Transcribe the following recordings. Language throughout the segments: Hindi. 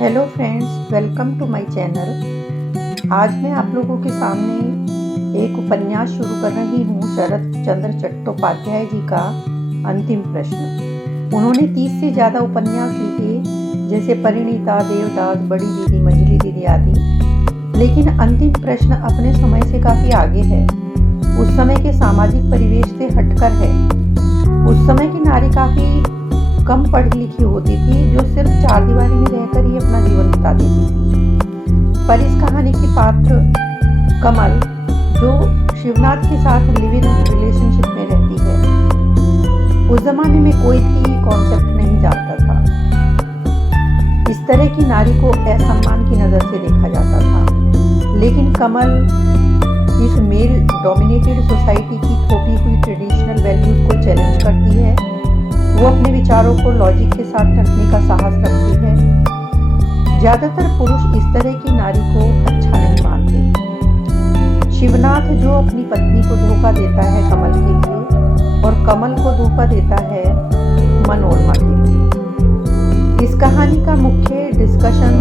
Hello friends, welcome to my channel. आज मैं आप लोगों के सामने एक उपन्यास शुरू कर रही हूँ शरत चंद्र चट्टोपाध्याय जी का अंतिम प्रश्न। उन्होंने 30 से ज़्यादा उपन्यास लिखे, जैसे परिणीता, देवदास, बड़ी दीदी, मंजली दीदी आदि। लेकिन अंतिम प्रश्न अपने समय से काफ़ी आगे है, उस समय के सामाजिक परिवेश से हटकर है। उस समय की नारी काफ़ी कम पढ़ी लिखी होती थी, जो सिर्फ चारदीवारी में रहकर ही अपना जीवन बिता देती थी। पर इस कहानी की पात्र कमल, जो शिवनाथ के साथ लिव इन रिलेशनशिप में रहती है, उस जमाने में कोई भी कॉन्सेप्ट नहीं जानता था। इस तरह की नारी को असम्मान की नज़र से देखा जाता था। लेकिन कमल इस मेल डोमिनेटेड सोसाइटी की थोपी हुई ट्रेडिशनल वैल्यूज को चैलेंज करती है। वो अपने विचारों को लॉजिक के साथ रखने का साहस रखती है। ज्यादातर पुरुष इस तरह की नारी को अच्छा नहीं मानते। शिवनाथ, जो अपनी पत्नी को धोखा देता है कमल के लिए, और कमल को धोखा देता है मनोरमा के लिए। इस कहानी का मुख्य डिस्कशन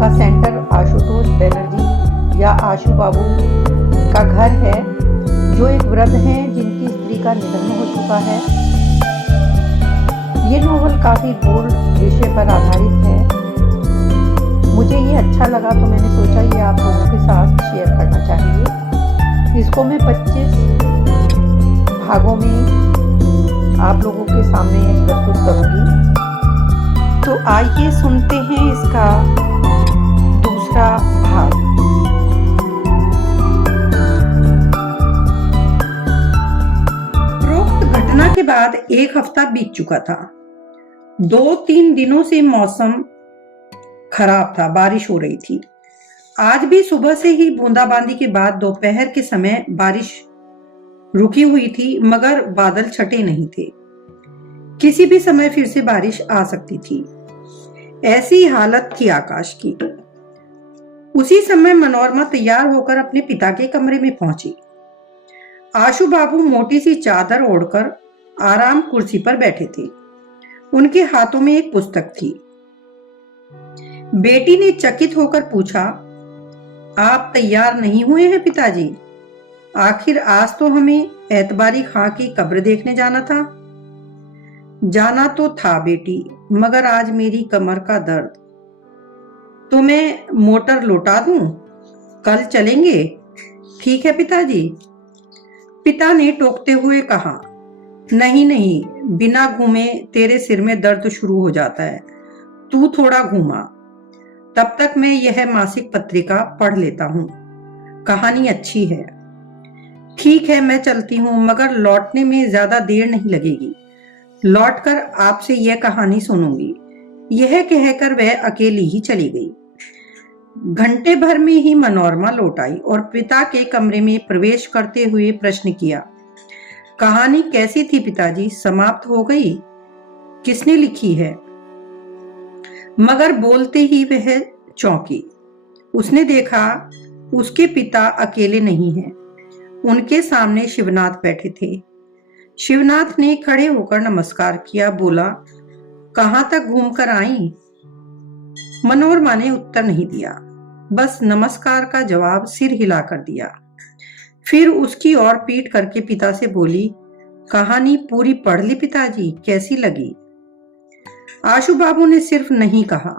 का सेंटर आशुतोष बनर्जी या आशु बाबू का घर है, जो एक वृद्ध हैं जिनकी स्त्री का निधन हो चुका है। ये नोवेल काफ़ी बोल्ड विषय पर आधारित है। मुझे ये अच्छा लगा तो मैंने सोचा ये आप लोगों के साथ शेयर करना चाहिए। इसको मैं 25 भागों में आप लोगों के सामने प्रस्तुत करूँगी। तो आइए सुनते हैं इसका दूसरा भाग। उपरोक्त घटना के बाद एक हफ्ता बीत चुका था। 2-3 दिनों से मौसम खराब था, बारिश हो रही थी। आज भी सुबह से ही बूंदाबांदी के बाद दोपहर के समय बारिश रुकी हुई थी, मगर बादल छटे नहीं थे। किसी भी समय फिर से बारिश आ सकती थी, ऐसी हालत थी आकाश की। उसी समय मनोरमा तैयार होकर अपने पिता के कमरे में पहुंची। आशु बाबू मोटी सी चादर ओढ़कर आराम कुर्सी पर बैठे थे। उनके हाथों में एक पुस्तक थी। बेटी ने चकित होकर पूछा, आप तैयार नहीं हुए हैं पिताजी? आखिर आज तो हमें एतबारी खां की कब्र देखने जाना था। जाना तो था बेटी, मगर आज मेरी कमर का दर्द। तो मैं मोटर लौटा दूं? कल चलेंगे? ठीक है पिताजी। पिता ने टोकते हुए कहा, नहीं नहीं, बिना घूमे तेरे सिर में दर्द शुरू हो जाता है। तू थोड़ा घूमा, तब तक मैं यह मासिक पत्रिका पढ़ लेता हूँ। कहानी अच्छी है। ठीक है, मैं चलती हूँ, मगर लौटने में ज्यादा देर नहीं लगेगी। लौटकर आपसे यह कहानी सुनूंगी। यह कहकर वह अकेली ही चली गई। घंटे भर में ही मनोरमा लौट आई और पिता के कमरे में प्रवेश करते हुए प्रश्न किया, कहानी कैसी थी पिताजी? समाप्त हो गई? किसने लिखी है? मगर बोलते ही वह चौंकी। उसने देखा उसके पिता अकेले नहीं हैं। उनके सामने शिवनाथ बैठे थे। शिवनाथ ने खड़े होकर नमस्कार किया, बोला, कहां तक घूमकर आई? मनोरमा ने उत्तर नहीं दिया, बस नमस्कार का जवाब सिर हिलाकर दिया। फिर उसकी ओर पीट करके पिता से बोली, कहानी पूरी पढ़ ली पिताजी, कैसी लगी? आशु बाबू ने सिर्फ नहीं कहा।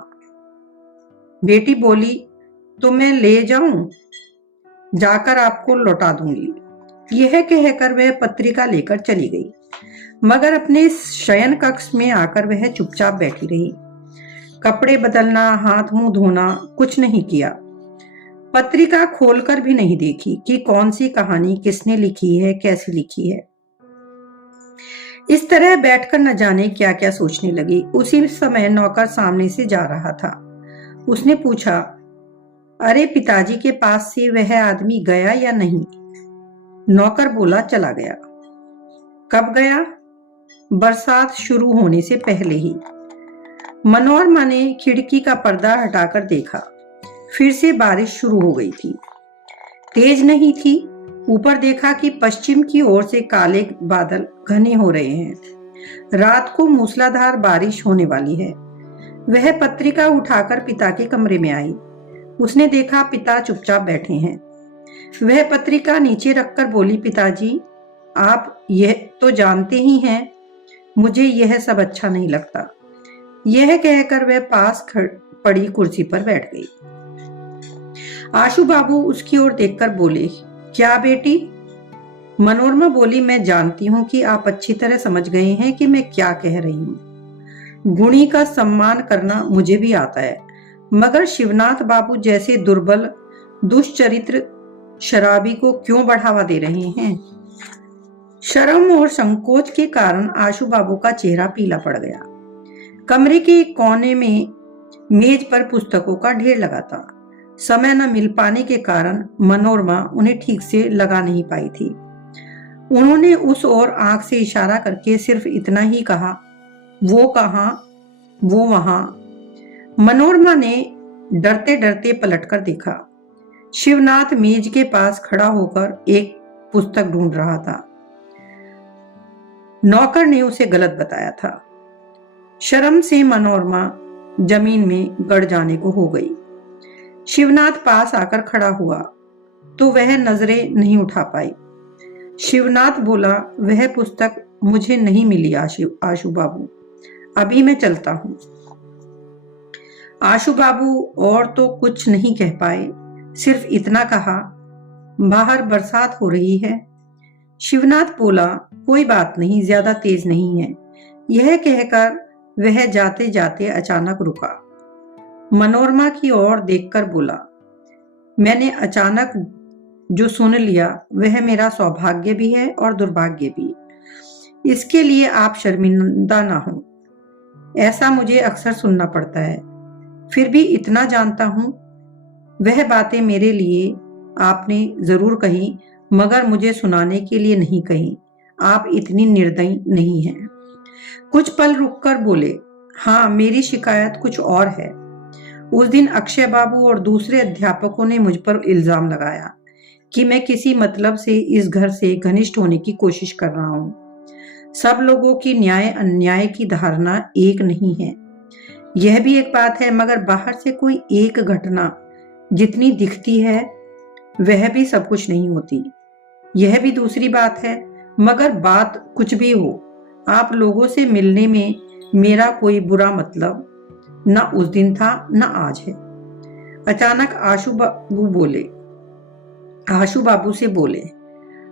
बेटी बोली, तो मैं ले जाऊं? जाकर आपको लौटा दूंगी। यह कहकर वह पत्रिका लेकर चली गई, मगर अपने शयन कक्ष में आकर वह चुपचाप बैठी रही। कपड़े बदलना, हाथ मुंह धोना कुछ नहीं किया। पत्रिका खोलकर भी नहीं देखी कि कौन सी कहानी किसने लिखी है, कैसी लिखी है। इस तरह बैठकर न जाने क्या क्या सोचने लगी। उसी समय नौकर सामने से जा रहा था। उसने पूछा, अरे पिताजी के पास से वह आदमी गया या नहीं? नौकर बोला, चला गया। कब गया? बरसात शुरू होने से पहले ही। मनोरमा ने खिड़की का पर्दा हटाकर देखा। फिर से बारिश शुरू हो गई थी। तेज नहीं थी। ऊपर देखा कि पश्चिम की ओर से काले बादल घने हो रहे हैं। रात को मूसलाधार बारिश होने वाली है। वह पत्रिका उठाकर पिता के कमरे में आई। उसने देखा पिता चुपचाप बैठे हैं। वह पत्रिका नीचे रखकर बोली, पिताजी, आप यह तो जानते ही हैं मुझे यह सब अच्छा नहीं लगता। यह कहकर वह पास पड़ी कुर्सी पर बैठ गई। आशु बाबू उसकी ओर देखकर बोले, क्या बेटी? मनोरमा बोली, मैं जानती हूं कि आप अच्छी तरह समझ गए हैं कि मैं क्या कह रही हूं। गुणी का सम्मान करना मुझे भी आता है, मगर शिवनाथ बाबू जैसे दुर्बल दुष्चरित्र शराबी को क्यों बढ़ावा दे रहे हैं? शर्म और संकोच के कारण आशु बाबू का चेहरा पीला पड़ गया। कमरे के एक कोने में मेज पर पुस्तकों का ढेर लगा था। समय न मिल पाने के कारण मनोरमा उन्हें ठीक से लगा नहीं पाई थी। उन्होंने उस ओर आंख से इशारा करके सिर्फ इतना ही कहा, वो कहां, वो वहां। मनोरमा ने डरते डरते पलटकर देखा। शिवनाथ मेज के पास खड़ा होकर एक पुस्तक ढूंढ रहा था। नौकर ने उसे गलत बताया था। शर्म से मनोरमा जमीन में गड़ जाने को हो गई। शिवनाथ पास आकर खड़ा हुआ तो वह नजरें नहीं उठा पाई। शिवनाथ बोला, वह पुस्तक मुझे नहीं मिली आशु बाबू, अभी मैं चलता हूं। आशु बाबू और तो कुछ नहीं कह पाए, सिर्फ इतना कहा, बाहर बरसात हो रही है। शिवनाथ बोला, कोई बात नहीं, ज्यादा तेज नहीं है। यह कहकर वह जाते जाते अचानक रुका। मनोरमा की ओर देखकर बोला, मैंने अचानक जो सुन लिया वह मेरा सौभाग्य भी है और दुर्भाग्य भी। इसके लिए आप शर्मिंदा ना हो। ऐसा मुझे अक्सर सुनना पड़ता है। फिर भी इतना जानता हूं, वह बातें मेरे लिए आपने जरूर कही, मगर मुझे सुनाने के लिए नहीं कही। आप इतनी निर्दयी नहीं हैं। कुछ पल रुककर बोले, हाँ, मेरी शिकायत कुछ और है। उस दिन अक्षय बाबू और दूसरे अध्यापकों ने मुझ पर इल्जाम लगाया कि मैं किसी मतलब से इस घर से घनिष्ठ होने की कोशिश कर रहा हूं। सब लोगों की न्याय अन्याय की धारणा एक नहीं है, यह भी एक बात है, मगर बाहर से कोई एक घटना जितनी दिखती है वह भी सब कुछ नहीं होती, यह भी दूसरी बात है। मगर बात कुछ भी हो, आप लोगों से मिलने में मेरा कोई बुरा मतलब न उस दिन था न आज है। अचानक आशु बाबू से बोले,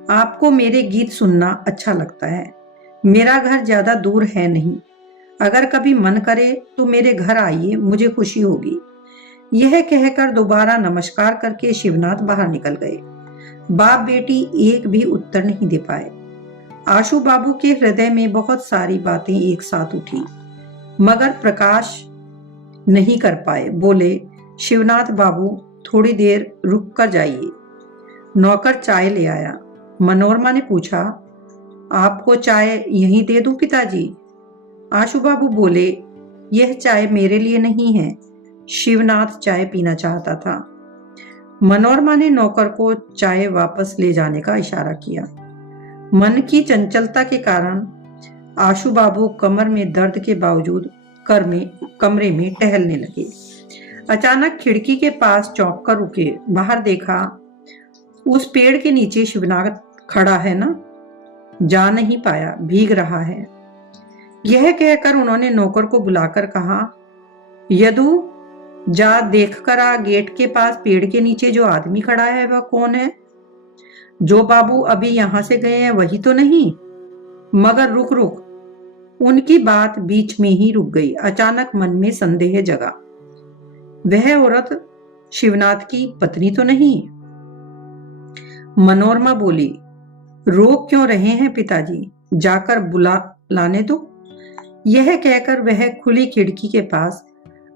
आपको मेरे गीत सुनना अच्छा लगता है। मेरा घर ज्यादा दूर है नहीं, अगर कभी मन करे तो मेरे घर आइए, मुझे खुशी होगी। यह कहकर दोबारा नमस्कार करके शिवनाथ बाहर निकल गए। बाप बेटी एक भी उत्तर नहीं दे पाए। आशु बाबू के हृदय में बहुत सारी बातें एक साथ उठी, मगर प्रकाश नहीं कर पाए। बोले, शिवनाथ बाबू, थोड़ी देर रुक कर जाइए। नौकर चाय ले आया। मनोरमा ने पूछा, आपको चाय यहीं दे दूं पिताजी? आशु बाबू बोले, यह चाय मेरे लिए नहीं है। शिवनाथ चाय पीना चाहता था। मनोरमा ने नौकर को चाय वापस ले जाने का इशारा किया। मन की चंचलता के कारण आशु बाबू कमर में दर्द के बावजूद कमरे में टहलने लगे। अचानक खिड़की के पास चौंक कर रुके। बाहर देखा, उस पेड़ के नीचे शिवनाथ खड़ा है ना। जा नहीं पाया, भीग रहा है। यह कहकर उन्होंने नौकर को बुलाकर कहा, यदु, जा देख कर आ, गेट के पास पेड़ के नीचे जो आदमी खड़ा है वह कौन है? जो बाबू अभी यहां से गए हैं वही तो नहीं? मगर रुक रुक, उनकी बात बीच में ही रुक गई। अचानक मन में संदेह जगा, वह औरत शिवनाथ की पत्नी तो नहीं? मनोरमा बोली, रोक क्यों रहे हैं पिताजी, जाकर बुला लाने दो। यह कहकर वह खुली खिड़की के पास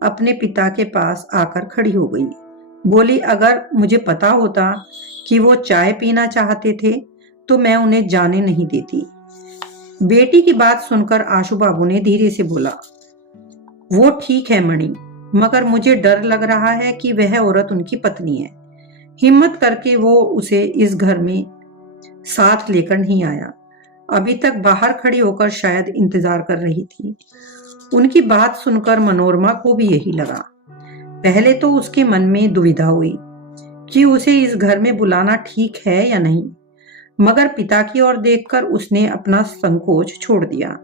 अपने पिता के पास आकर खड़ी हो गई। बोली, अगर मुझे पता होता कि वो चाय पीना चाहते थे तो मैं उन्हें जाने नहीं देती। बेटी की बात सुनकर आशु बाबू ने धीरे से बोला, वो ठीक है मणि, मगर मुझे डर लग रहा है कि वह औरत उनकी पत्नी है। हिम्मत करके वो उसे इस घर में साथ लेकर नहीं आया। अभी तक बाहर खड़ी होकर शायद इंतजार कर रही थी। उनकी बात सुनकर मनोरमा को भी यही लगा। पहले तो उसके मन में दुविधा हुई कि उसे इस घर में बुलाना ठीक है या नहीं, मगर पिता की ओर देखकर उसने अपना संकोच छोड़ दिया।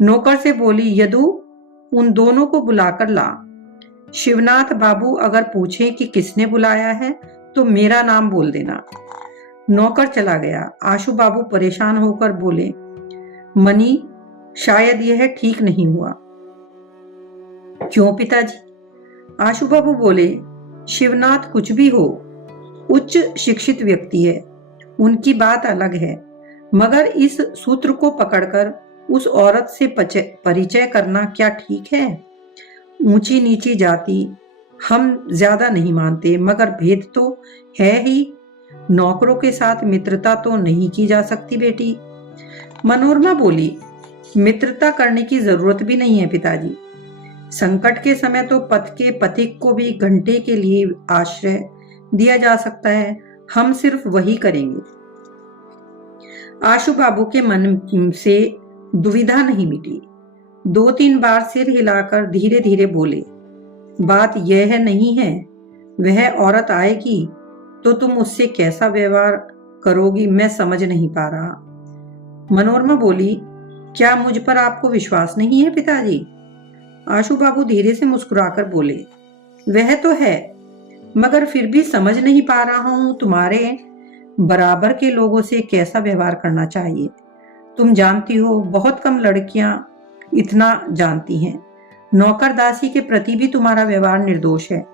नौकर से बोली, यदु, उन दोनों को बुलाकर ला। शिवनाथ बाबू अगर पूछे कि किसने बुलाया है तो मेरा नाम बोल देना। नौकर चला गया। आशु बाबू परेशान होकर बोले, मनी, शायद यह ठीक नहीं हुआ। क्यों पिताजी? आशु बाबू बोले, शिवनाथ कुछ भी हो, उच्च शिक्षित व्यक्ति है, उनकी बात अलग है, मगर इस सूत्र को पकड़कर उस औरत से परिचय करना क्या ठीक है? ऊंची नीची जाति हम ज्यादा नहीं मानते, मगर भेद तो है ही। नौकरों के साथ मित्रता तो नहीं की जा सकती बेटी। मनोरमा बोली, मित्रता करने की जरूरत भी नहीं है पिताजी। संकट के समय तो पथ के पथिक को भी घंटे के लिए आश्रय दिया जा सकता है। हम सिर्फ वही करेंगे। आशु बाबू के मन से दुविधा नहीं मिटी। 2-3 बार सिर हिलाकर धीरे धीरे बोले, बात यह नहीं है, वह औरत आएगी तो तुम उससे कैसा व्यवहार करोगी, मैं समझ नहीं पा रहा। मनोरमा बोली, क्या मुझ पर आपको विश्वास नहीं है पिताजी? आशु बाबू धीरे से मुस्कुराकर बोले, वह तो है, मगर फिर भी समझ नहीं पा रहा हूं तुम्हारे बराबर के लोगों से कैसा व्यवहार करना चाहिए। तुम जानती हो, बहुत कम लड़कियां इतना जानती हैं। नौकर दासी के प्रति भी तुम्हारा व्यवहार निर्दोष है,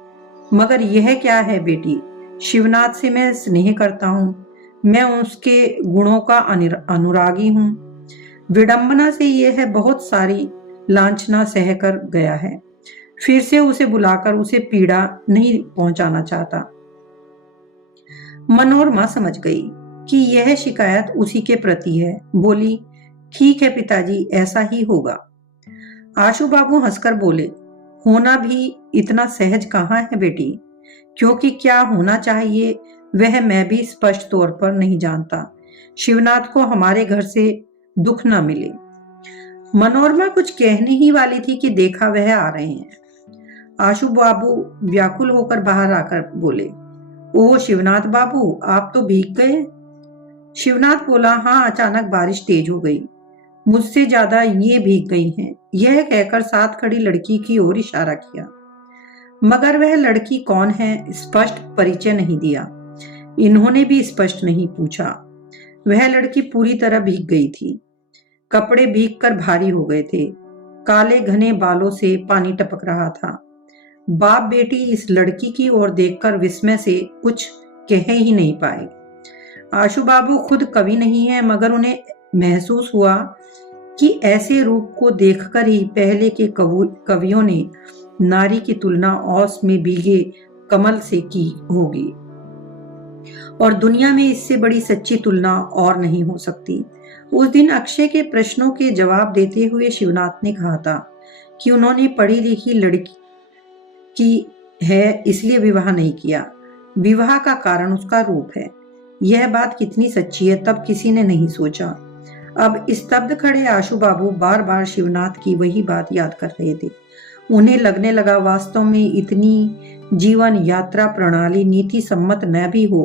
मगर यह क्या है बेटी, शिवनाथ से मैं स्नेह करता हूँ, मैं उसके गुणों का अनुरागी हूँ। विडंबना से यह बहुत सारी लांछना सहकर गया है, फिर से उसे बुलाकर उसे पीड़ा नहीं पहुंचाना चाहता। मनोरमा समझ गई कि यह शिकायत उसी के प्रति है। बोली, ठीक है पिताजी, ऐसा ही होगा। आशु बाबू हंसकर बोले, होना भी इतना सहज कहाँ है बेटी, क्योंकि क्या होना चाहिए वह मैं भी स्पष्ट तौर पर नहीं जानता। शिवनाथ को हमारे घर से दुख न मिले। मनोरमा कुछ कहने ही वाली थी कि देखा वह आ रहे हैं। आशु बाबू व्याकुल होकर बाहर आकर बोले, ओह शिवनाथ बाबू, आप तो भीग गए। शिवनाथ बोला, हाँ, अचानक बारिश तेज हो गई, मुझसे ज्यादा ये भीग गई हैं। यह कहकर साथ खड़ी लड़की की ओर इशारा किया, मगर वह लड़की कौन है स्पष्ट परिचय नहीं दिया। इन्होंने भी स्पष्ट नहीं पूछा। वह लड़की पूरी तरह भीग गई थी, कपड़े भीगकर भारी हो गए थे, काले घने बालों से पानी टपक रहा था। बाप बेटी इस लड़की की ओर देखकर विस्मय से कुछ कह ही नहीं पाए। आशु बाबू खुद कवि नहीं है, मगर उन्हें महसूस हुआ कि ऐसे रूप को देखकर ही पहले के कवियों ने नारी की तुलना औस में भीगे कमल से की होगी, और दुनिया में इससे बड़ी सच्ची तुलना और नहीं हो सकती। उस दिन अक्षय के प्रश्नों के जवाब देते हुए शिवनाथ ने कहा था कि उन्होंने पढ़ी लिखी लड़की की है इसलिए विवाह नहीं किया, विवाह का कारण उसका रूप है। यह बात कितनी सच्ची है तब किसी ने नहीं सोचा। अब स्तब्ध खड़े आशु बाबू बार बार शिवनाथ की वही बात याद कर रहे थे। उन्हें लगने लगा वास्तव में इतनी जीवन यात्रा प्रणाली नीति सम्मत न भी हो,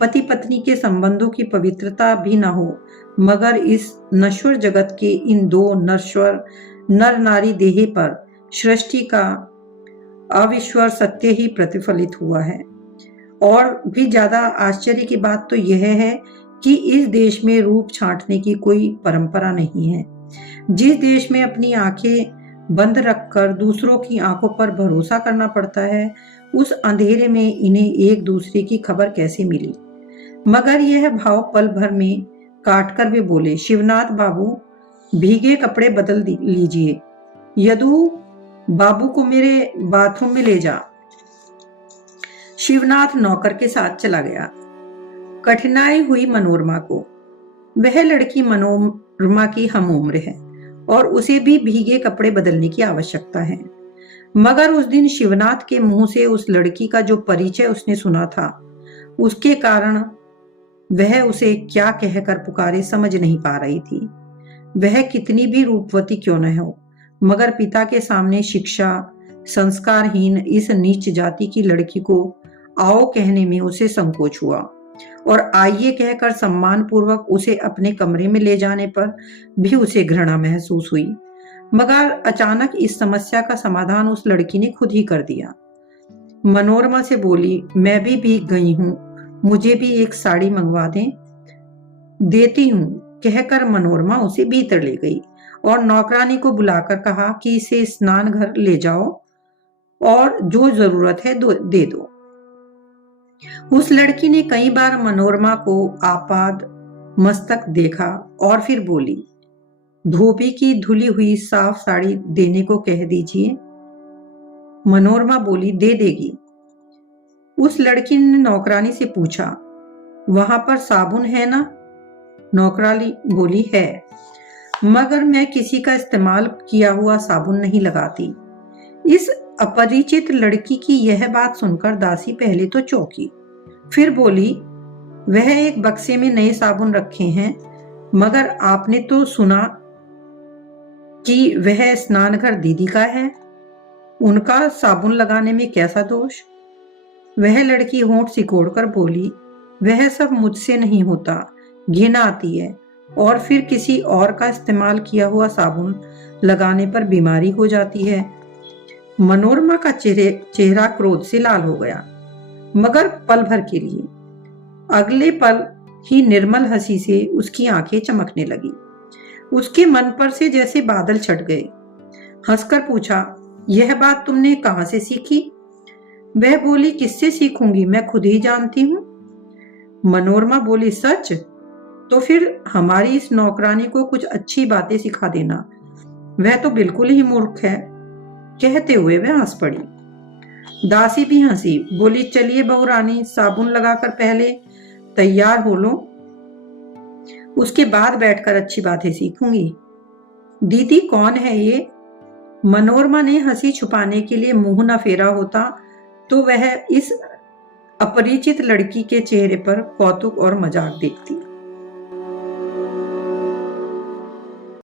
पति पत्नी के संबंधों की पवित्रता भी न हो, मगर इस नश्वर जगत के इन दो नश्वर नर नारी देह पर सृष्टि का अविश्वर सत्य ही प्रतिफलित हुआ है। और भी ज्यादा आश्चर्य की बात तो यह है कि इस देश में रूप छांटने की कोई परंपरा नहीं है। जिस देश में अपनी आंखें बंद रखकर दूसरों की आंखों पर भरोसा करना पड़ता है, उस अंधेरे में इन्हें एक दूसरे की खबर कैसे मिली। मगर यह भाव पल भर में काटकर वे बोले, शिवनाथ बाबू, भीगे कपड़े बदल लीजिए, यदु बाबू को मेरे बाथरूम में ले जा। शिवनाथ नौकर के साथ चला गया। कठिनाई हुई मनोरमा को। वह लड़की मनोरमा की हम उम्र है और उसे भी भीगे कपड़े बदलने की आवश्यकता है, मगर उस दिन शिवनाथ के मुंह से उस लड़की का जो परिचय उसने सुना था, उसके कारण वह उसे क्या कहकर पुकारे समझ नहीं पा रही थी। वह कितनी भी रूपवती क्यों न हो, मगर पिता के सामने शिक्षा संस्कारहीन इस नीच जाति की लड़की को आओ कहने में उसे संकोच हुआ और आइए कहकर सम्मान पूर्वक उसे अपने कमरे में ले जाने पर भी उसे घृणा महसूस हुई। मगर अचानक इस समस्या का समाधान उस लड़की ने खुद ही कर दिया। मनोरमा से बोली, मैं भी भीग गई हूं, मुझे भी एक साड़ी मंगवा देती हूं। कहकर मनोरमा उसे भीतर ले गई और नौकरानी को बुलाकर कहा कि इसे स्नान घर ले जाओ और जो जरूरत है दे दो। उस लड़की ने कई बार मनोरमा को आपाद मस्तक देखा और फिर बोली, धोबी की धुली हुई साफ साड़ी देने को कह दीजिए। मनोरमा बोली, दे देगी। उस लड़की ने नौकरानी से पूछा, वहां पर साबुन है ना? नौकरानी बोली, है, मगर मैं किसी का इस्तेमाल किया हुआ साबुन नहीं लगाती। इस अपरिचित लड़की की यह बात सुनकर दासी पहले तो चौंकी, फिर बोली, वह एक बक्से में नए साबुन रखे हैं, मगर आपने तो सुना कि वह स्नानघर दीदी का है, उनका साबुन लगाने में कैसा दोष? वह लड़की होंठ सिकोड़कर बोली, वह सब मुझसे नहीं होता, घिन आती है और फिर किसी और का इस्तेमाल किया हुआ साबुन लगाने पर बीमारी हो जाती है। मनोरमा का चेहरा क्रोध से लाल हो गया, मगर पल भर के लिए। अगले पल ही निर्मल हंसी से उसकी आंखें चमकने लगी। उसके मन पर से जैसे बादल छट गए। हंसकर पूछा, यह बात तुमने कहां से सीखी? वह बोली, किससे सीखूंगी, मैं खुद ही जानती हूं। मनोरमा बोली, सच? तो फिर हमारी इस नौकरानी को कुछ अच्छी बातें सिखा देना, वह तो बिल्कुल ही मूर्ख है। कहते हुए वह हंस पड़ी। दासी भी हंसी, बोली, चलिए बहू रानी, साबुन लगाकर पहले तैयार हो लो, उसके बाद बैठकर अच्छी बातें सीखूंगी। दीदी कौन है ये? मनोरमा ने हंसी छुपाने के लिए मुंह न फेरा होता तो वह इस अपरिचित लड़की के चेहरे पर कौतुक और मजाक देखती।